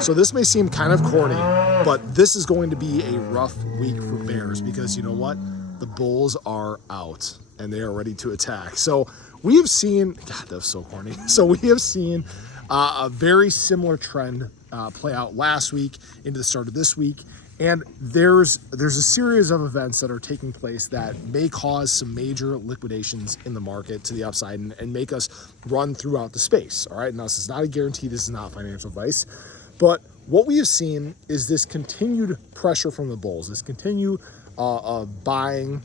So this may seem kind of corny, but this is going to be a rough week for bears because you know what? The bulls are out and they are ready to attack. So we have seen, God, that's so corny. So we have seen a very similar trend play out last week into the start of this week. And there's a series of events that are taking place that may cause some major liquidations in the market to the upside and make us run throughout the space. All right. Now, this is not a guarantee. This is not financial advice. But what we have seen is this continued pressure from the bulls, this continued buying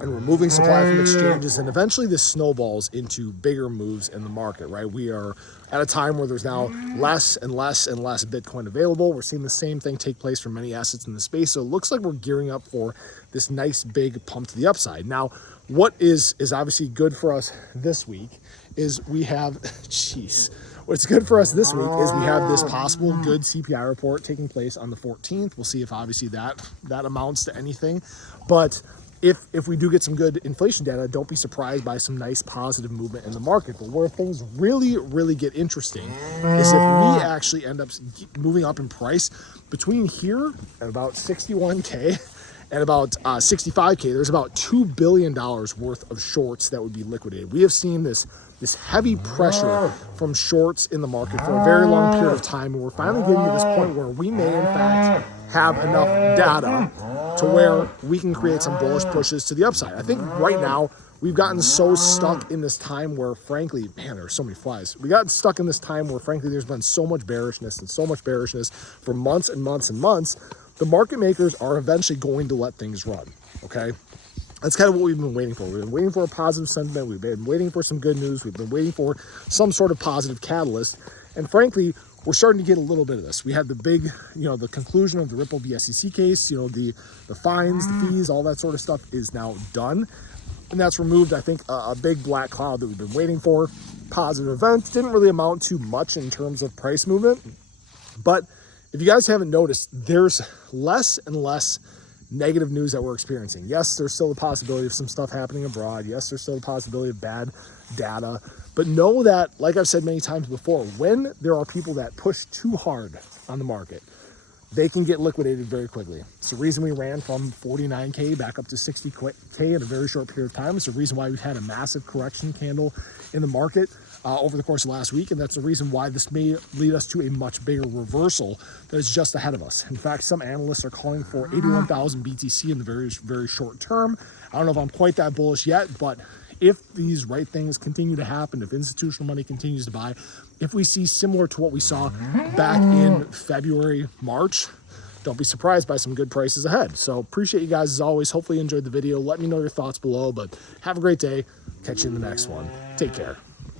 and removing supply from exchanges, and eventually this snowballs into bigger moves in the market, right? We are at a time where there's now less and less and less Bitcoin available. We're seeing the same thing take place for many assets in the space. So it looks like we're gearing up for this nice big pump to the upside. Now, what is obviously good for us this week is we have, what's good for us this week is we have this possible good CPI report taking place on the 14th. We'll see if obviously that amounts to anything. But if we do get some good inflation data, don't be surprised by some nice positive movement in the market. But where things really, really get interesting is if we actually end up moving up in price between here at about 61K and about 65K, there's about $2 billion worth of shorts that would be liquidated. We have seen this heavy pressure from shorts in the market for a very long period of time, and we're finally getting to this point where we may in fact have enough data to where we can create some bullish pushes to the upside. I think right now we've gotten so stuck in this time where frankly, man, there are so many flies. We got stuck in this time where frankly there's been so much bearishness for months and months and months. The market makers are eventually going to let things run, okay? That's kind of what we've been waiting for. We've been waiting for a positive sentiment. We've been waiting for some good news. We've been waiting for some sort of positive catalyst. And frankly, we're starting to get a little bit of this. We had the big, the conclusion of the Ripple v. SEC case, the fines, the fees, all that sort of stuff is now done. And that's removed, I think, a big black cloud that we've been waiting for. Positive event. Didn't really amount to much in terms of price movement. But if you guys haven't noticed, there's less and less negative news that we're experiencing. Yes, there's still the possibility of some stuff happening abroad. Yes, there's still the possibility of bad data. But know that, like I've said many times before, when there are people that push too hard on the market, they can get liquidated very quickly. It's the reason we ran from 49K back up to 60K in a very short period of time. It's the reason why we've had a massive correction candle in the market over the course of last week. And that's the reason why this may lead us to a much bigger reversal that is just ahead of us. In fact, some analysts are calling for 81,000 BTC in the very, very short term. I don't know if I'm quite that bullish yet, but if these right things continue to happen, if institutional money continues to buy, if we see similar to what we saw back in February, March, don't be surprised by some good prices ahead. So appreciate you guys as always. Hopefully you enjoyed the video. Let me know your thoughts below, but have a great day. Catch you in the next one. Take care.